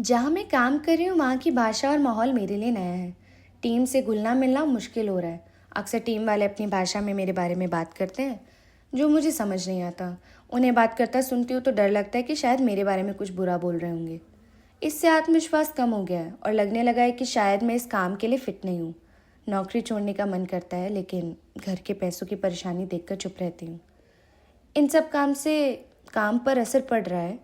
जहाँ मैं काम कर रही हूँ वहाँ की भाषा और माहौल मेरे लिए नया है। टीम से घुलना मिलना मुश्किल हो रहा है। अक्सर टीम वाले अपनी भाषा में मेरे बारे में बात करते हैं जो मुझे समझ नहीं आता। उन्हें बात करता सुनती हूँ तो डर लगता है कि शायद मेरे बारे में कुछ बुरा बोल रहे होंगे। इससे आत्मविश्वास कम हो गया है और लगने लगा है कि शायद मैं इस काम के लिए फिट नहीं हूँ। नौकरी छोड़ने का मन करता है लेकिन घर के पैसों की परेशानी देखकर चुप रहती हूँ। इन सब काम से काम पर असर पड़ रहा है।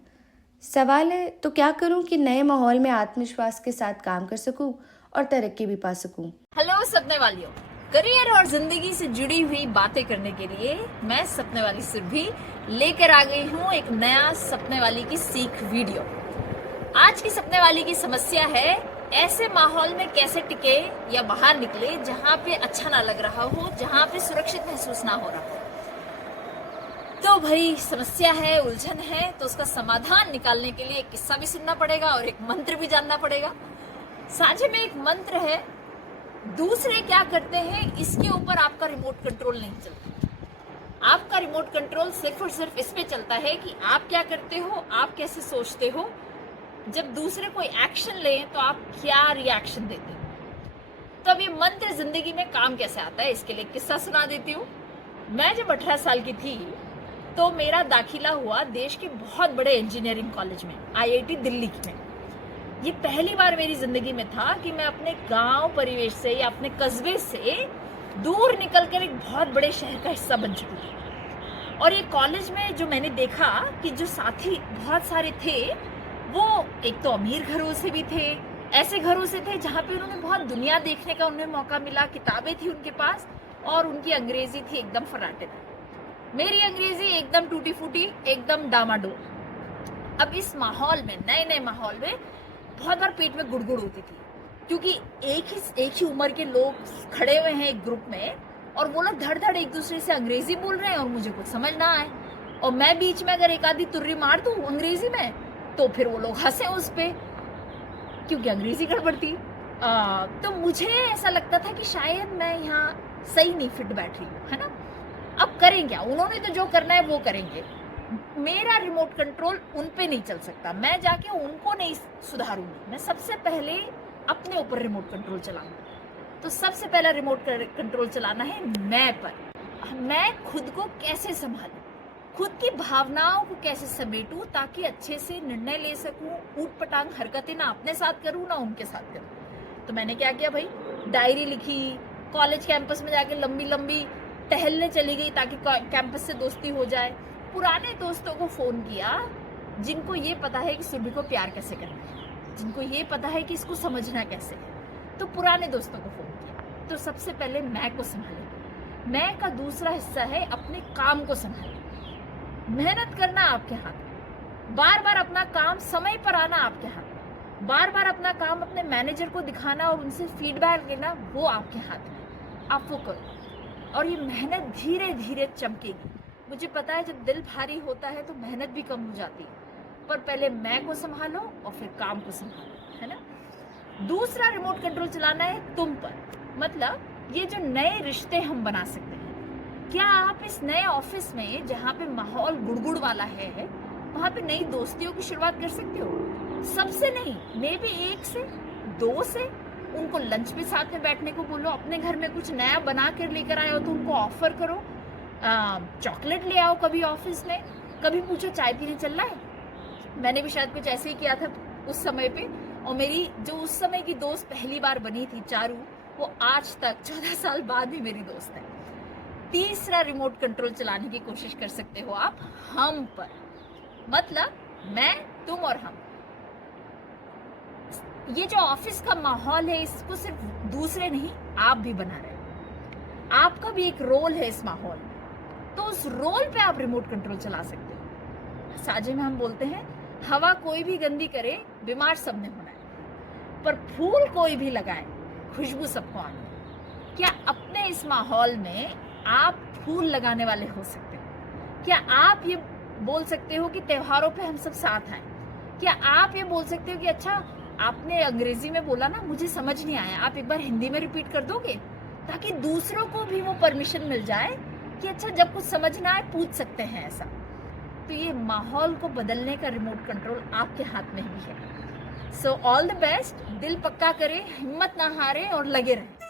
सवाल है तो क्या करूं कि नए माहौल में आत्मविश्वास के साथ काम कर सकूं और तरक्की भी पा सकूं। हेलो सपने वालियों, करियर और जिंदगी से जुड़ी हुई बातें करने के लिए मैं सपने वाली सुरभि लेकर आ गई हूँ एक नया सपने वाली की सीख वीडियो। आज की सपने वाली की समस्या है ऐसे माहौल में कैसे टिके या बाहर निकले जहाँ पे अच्छा ना लग रहा हो, जहाँ पे सुरक्षित महसूस ना हो रहा हो। तो भाई समस्या है, उलझन है, तो उसका समाधान निकालने के लिए एक किस्सा भी सुनना पड़ेगा और एक मंत्र भी जानना पड़ेगा। साझे में एक मंत्र है, दूसरे क्या करते हैं इसके ऊपर आपका रिमोट कंट्रोल नहीं चलता। आपका रिमोट कंट्रोल सिर्फ और सिर्फ इस पे चलता है कि आप क्या करते हो, आप कैसे सोचते हो। जब दूसरे कोई एक्शन ले तो आप क्या रिएक्शन देते हो। तो अब ये मंत्र जिंदगी में काम कैसे आता है इसके लिए किस्सा सुना देती हूँ। मैं जब 18 साल की थी तो मेरा दाखिला हुआ देश के बहुत बड़े इंजीनियरिंग कॉलेज में, IIT दिल्ली में। ये पहली बार मेरी जिंदगी में था कि मैं अपने गांव परिवेश से या अपने कस्बे से दूर निकलकर एक बहुत बड़े शहर का हिस्सा बन चुकी थी। और ये कॉलेज में जो मैंने देखा कि जो साथी बहुत सारे थे वो एक तो अमीर घरों से भी थे, ऐसे घरों से थे जहाँ पे उन्होंने बहुत दुनिया देखने का उन्हें मौका मिला, किताबें थी उनके पास और उनकी अंग्रेजी थी एकदम फर्राटेदार। मेरी अंग्रेजी एकदम टूटी फूटी, एकदम डामाडोल। अब इस माहौल में, नए नए माहौल में बहुत बार पेट में गुड़गुड़ होती थी क्योंकि एक ही उम्र के लोग खड़े हुए हैं एक ग्रुप में और वो लोग धड़ धड़ एक दूसरे से अंग्रेजी बोल रहे हैं और मुझे कुछ समझ ना आए और मैं बीच में अगर एक आधी तुर्री मार दूं अंग्रेजी में तो फिर वो लोग हंसे उस पे क्योंकि अंग्रेजी गड़बड़ती। तो मुझे ऐसा लगता था कि शायद मैं यहाँ सही नहीं फिट बैठ रही हूँ, है ना। अब करें क्या, उन्होंने तो जो करना है वो करेंगे, मेरा रिमोट कंट्रोल उन पे नहीं चल सकता, मैं जाके उनको नहीं सुधारूंगी। मैं सबसे पहले अपने ऊपर रिमोट कंट्रोल चलाऊंगी। तो सबसे पहला रिमोट कंट्रोल चलाना है मैं पर। मैं खुद को कैसे संभालूं, खुद की भावनाओं को कैसे समेटूं ताकि अच्छे से निर्णय ले सकूं, ऊट पटांग हरकतें ना अपने साथ करूं ना उनके साथ करूं। तो मैंने क्या किया भाई, डायरी लिखी, कॉलेज कैंपस में जाके लंबी लंबी टहलने चली गई ताकि कैंपस से दोस्ती हो जाए। पुराने दोस्तों को फोन किया जिनको ये पता है कि सुरभि को प्यार कैसे करना है, जिनको ये पता है कि इसको समझना कैसे है, तो पुराने दोस्तों को फोन किया। तो सबसे पहले मैं को संभालें। मैं का दूसरा हिस्सा है अपने काम को संभालें। मेहनत करना आपके हाथ में, बार बार अपना काम समय पर आना आपके हाथ में, बार बार अपना काम अपने मैनेजर को दिखाना और उनसे फीडबैक लेना वो आपके हाथ में। आप वो करो और ये मेहनत धीरे धीरे चमकेगी। मुझे पता है जब दिल भारी होता है तो मेहनत भी कम हो जाती है, पर पहले मैं को संभालो और फिर काम को संभालो, है ना। दूसरा रिमोट कंट्रोल चलाना है तुम पर। मतलब ये जो नए रिश्ते हम बना सकते हैं, क्या आप इस नए ऑफिस में जहाँ पे माहौल गुड़गुड़ वाला है वहाँ पे नई दोस्तियों की शुरुआत कर सकते हो। सबसे नहीं, मे भी 1 से 2 से उनको लंच में साथ में बैठने को बोलो। अपने घर में कुछ नया बना कर लेकर आए हो तो उनको ऑफर करो। चॉकलेट ले आओ कभी ऑफिस में, कभी पूछो चाय पीने चलना है। मैंने भी शायद कुछ ऐसे ही किया था उस समय पे। और मेरी जो उस समय की दोस्त पहली बार बनी थी चारू, वो आज तक 14 साल बाद भी मेरी दोस्त है। तीसरा रिमोट कंट्रोल चलाने की कोशिश कर सकते हो आप हम पर। मतलब मैं, तुम और हम। ये जो ऑफिस का माहौल है इसको सिर्फ दूसरे नहीं आप भी बना रहे हो। आपका भी एक रोल है इस माहौल में, तो उस रोल पे आप रिमोट कंट्रोल चला सकते हो। साझे में हम बोलते हैं हवा कोई भी गंदी करे बीमार सबने होना है, पर फूल कोई भी लगाए खुशबू सबको आनी है। क्या अपने इस माहौल में आप फूल लगाने वाले हो सकते हो? क्या आप ये बोल सकते हो कि त्योहारों पे हम सब साथ आए? क्या आप ये बोल सकते हो कि अच्छा आपने अंग्रेजी में बोला ना, मुझे समझ नहीं आया, आप एक बार हिंदी में रिपीट कर दोगे, ताकि दूसरों को भी वो परमिशन मिल जाए कि अच्छा जब कुछ समझ ना आए पूछ सकते हैं ऐसा। तो ये माहौल को बदलने का रिमोट कंट्रोल आपके हाथ में ही है। सो ऑल द बेस्ट, दिल पक्का करें, हिम्मत ना हारे और लगे रहें।